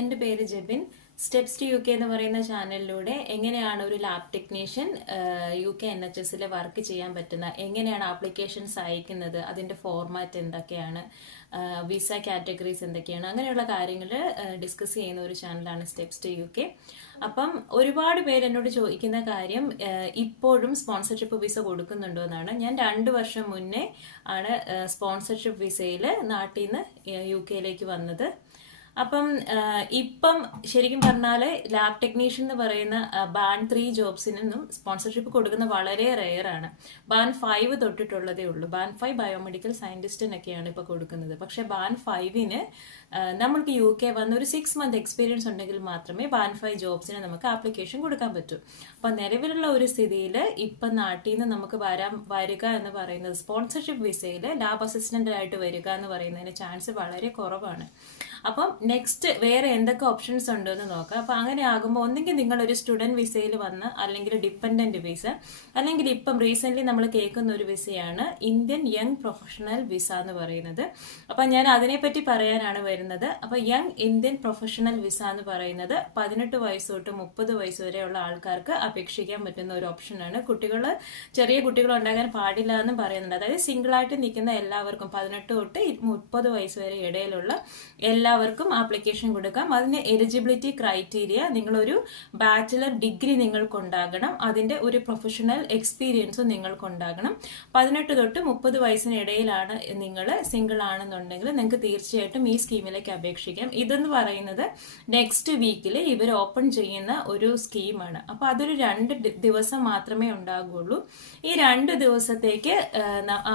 എൻ്റെ പേര് Jebin. Steps to UK എന്ന് പറയുന്ന ചാനലിലൂടെ എങ്ങനെയാണ് ഒരു ലാബ് ടെക്നീഷ്യൻ UK NHSൽ വർക്ക് ചെയ്യാൻ പറ്റുന്ന, എങ്ങനെയാണ് ആപ്ലിക്കേഷൻസ് അയക്കുന്നത്, അതിൻ്റെ ഫോർമാറ്റ് എന്തൊക്കെയാണ്, വിസ കാറ്റഗറീസ് എന്തൊക്കെയാണ്, അങ്ങനെയുള്ള കാര്യങ്ങൾ ഡിസ്കസ് ചെയ്യുന്ന ഒരു ചാനലാണ് സ്റ്റെപ്സ് ടു UK. അപ്പം ഒരുപാട് പേര് എന്നോട് ചോദിക്കുന്ന കാര്യം ഇപ്പോഴും സ്പോൺസർഷിപ്പ് വിസ കൊടുക്കുന്നുണ്ടോ എന്നാണ്. ഞാൻ 2 വർഷം മുന്നേ ആണ് സ്പോൺസർഷിപ്പ് വിസയിൽ നാട്ടിൽ നിന്ന് UK വന്നത്. അപ്പം ഇപ്പം ശരിക്കും പറഞ്ഞാല് ലാബ് ടെക്നീഷ്യൻ എന്ന് പറയുന്ന ബാൻഡ് 3 ജോബ്സിനൊന്നും സ്പോൺസർഷിപ്പ് കൊടുക്കുന്ന വളരെ റെയർ ആണ്. ബാൻഡ് 5 തൊട്ടിട്ടുള്ളതേ ഉള്ളൂ. ബാൻഡ് 5 ബയോമെഡിക്കൽ സയന്റിസ്റ്റിനൊക്കെയാണ് ഇപ്പൊ കൊടുക്കുന്നത്. പക്ഷെ ബാൻഡ് 5ന് നമ്മൾക്ക് UK വന്ന ഒരു 6 മന്ത് എക്സ്പീരിയൻസ് ഉണ്ടെങ്കിൽ മാത്രമേ ബാൻഡ് 5 ജോബ്സിന് നമുക്ക് ആപ്ലിക്കേഷൻ കൊടുക്കാൻ പറ്റൂ. അപ്പൊ നിലവിലുള്ള ഒരു സ്ഥിതിയിൽ ഇപ്പൊ നാട്ടിൽ നിന്ന് നമുക്ക് വരിക എന്ന് പറയുന്നത് സ്പോൺസർഷിപ്പ് വിസയിൽ ലാബ് അസിസ്റ്റന്റ് ആയിട്ട് വരിക എന്ന് പറയുന്നതിന് ചാൻസ് വളരെ കുറവാണ്. അപ്പം നെക്സ്റ്റ് വേറെ എന്തൊക്കെ ഓപ്ഷൻസ് ഉണ്ടോ എന്ന് നോക്കാം. അപ്പൊ അങ്ങനെ ആകുമ്പോൾ ഒന്നെങ്കിൽ നിങ്ങൾ ഒരു സ്റ്റുഡന്റ് വിസയിൽ വന്ന്, അല്ലെങ്കിൽ ഡിപ്പെൻഡന്റ് വിസ, അല്ലെങ്കിൽ ഇപ്പം റീസെന്റ് നമ്മൾ കേൾക്കുന്ന ഒരു വിസയാണ് ഇന്ത്യൻ യങ് പ്രൊഫഷണൽ വിസ എന്ന് പറയുന്നത്. അപ്പൊ ഞാൻ അതിനെപ്പറ്റി പറയാനാണ് വരുന്നത്. അപ്പൊ യങ് ഇന്ത്യൻ പ്രൊഫഷണൽ വിസ എന്ന് പറയുന്നത് 18 വയസ്സ് തൊട്ട് 30 വയസ്സ് വരെയുള്ള ആൾക്കാർക്ക് അപേക്ഷിക്കാൻ പറ്റുന്ന ഒരു ഓപ്ഷനാണ്. ചെറിയ കുട്ടികൾ ഉണ്ടാകാൻ പാടില്ല എന്നും പറയുന്നുണ്ട്. അതായത് സിംഗിൾ ആയിട്ട് നിൽക്കുന്ന എല്ലാവർക്കും 18 തൊട്ട് 30 വയസ്സ് വരെ ഇടയിലുള്ള എല്ലാവർക്കും ആപ്ലിക്കേഷൻ കൊടുക്കാം. അതിന് എലിജിബിലിറ്റി ക്രൈറ്റീരിയ നിങ്ങളൊരു ബാച്ചിലർ ഡിഗ്രി നിങ്ങൾക്കുണ്ടാകണം, അതിന്റെ ഒരു പ്രൊഫഷണൽ എക്സ്പീരിയൻസും നിങ്ങൾക്കുണ്ടാകണം. 18 തൊട്ട് 30 വയസ്സിന് ഇടയിലാണ് നിങ്ങൾ സിംഗിൾ ആണെന്നുണ്ടെങ്കിൽ നിങ്ങൾക്ക് തീർച്ചയായിട്ടും ഈ സ്കീമിലേക്ക് അപേക്ഷിക്കാം. ഇതെന്ന് പറയുന്നത് നെക്സ്റ്റ് വീക്കിൽ ഇവർ ഓപ്പൺ ചെയ്യുന്ന ഒരു സ്കീമാണ്. അപ്പൊ അതൊരു 2 ദിവസം മാത്രമേ ഉണ്ടാകുള്ളൂ. ഈ 2 ദിവസത്തേക്ക്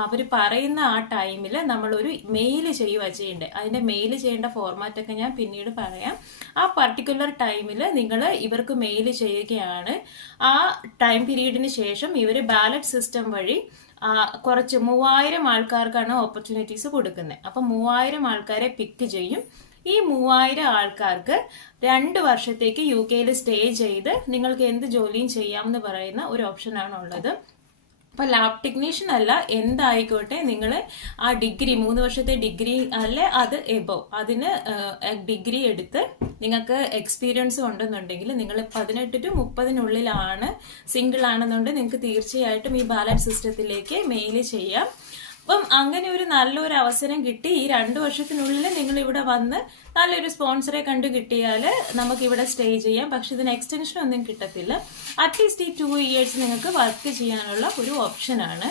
അവർ പറയുന്ന ആ ടൈമിൽ നമ്മളൊരു മെയിൽ ചെയ്യുക ചെയ്യേണ്ടത്. അതിന്റെ മെയിൽ ചെയ്യേണ്ട ഫോർമാറ്റ് ഒക്കെ ഞാൻ പിന്നീട് പറയാം. ആ പർട്ടിക്കുലർ ടൈമിൽ നിങ്ങൾ ഇവർക്ക് മെയിൽ ചെയ്യുകയാണ്. ആ ടൈം പീരീഡിന് ശേഷം ഇവർ ബാലറ്റ് സിസ്റ്റം വഴി കുറച്ച് 3000 ആൾക്കാർക്കാണ് ഓപ്പർച്യൂണിറ്റീസ് കൊടുക്കുന്നത്. അപ്പൊ 3000 ആൾക്കാരെ പിക്ക് ചെയ്യും. ഈ 3000 ആൾക്കാർക്ക് 2 വർഷത്തേക്ക് UK സ്റ്റേ ചെയ്ത് നിങ്ങൾക്ക് എന്ത് ജോലിയും ചെയ്യാമെന്ന് പറയുന്ന ഒരു ഓപ്ഷനാണ് ഉള്ളത്. അപ്പൊ ലാബ് ടെക്നീഷ്യൻ അല്ല, എന്തായിക്കോട്ടെ, നിങ്ങൾ ആ ഡിഗ്രി 3 വർഷത്തെ ഡിഗ്രി അല്ലെ അത് എബോവ്, അതിന് ഡിഗ്രി എടുത്ത് നിങ്ങൾക്ക് എക്സ്പീരിയൻസ് ഉണ്ടെന്നുണ്ടെങ്കിൽ നിങ്ങൾ 18 to 30 സിംഗിൾ ആണെന്നുണ്ടെങ്കിൽ നിങ്ങൾക്ക് തീർച്ചയായിട്ടും ഈ ബാലറ്റ് സിസ്റ്റത്തിലേക്ക് മെയിൽ ചെയ്യാം. അപ്പം അങ്ങനെ ഒരു നല്ലൊരു അവസരം കിട്ടി. ഈ 2 വർഷത്തിനുള്ളിൽ നിങ്ങൾ ഇവിടെ വന്ന് നല്ലൊരു സ്പോൺസറെ കണ്ടു കിട്ടിയാൽ നമുക്ക് ഇവിടെ സ്റ്റേ ചെയ്യാം. പക്ഷെ ഇതിന് എക്സ്റ്റൻഷൻ ഒന്നും കിട്ടത്തില്ല. അറ്റ്ലീസ്റ്റ് ഈ 2 years നിങ്ങൾക്ക് വർക്ക് ചെയ്യാനുള്ള ഒരു ഓപ്ഷനാണ്.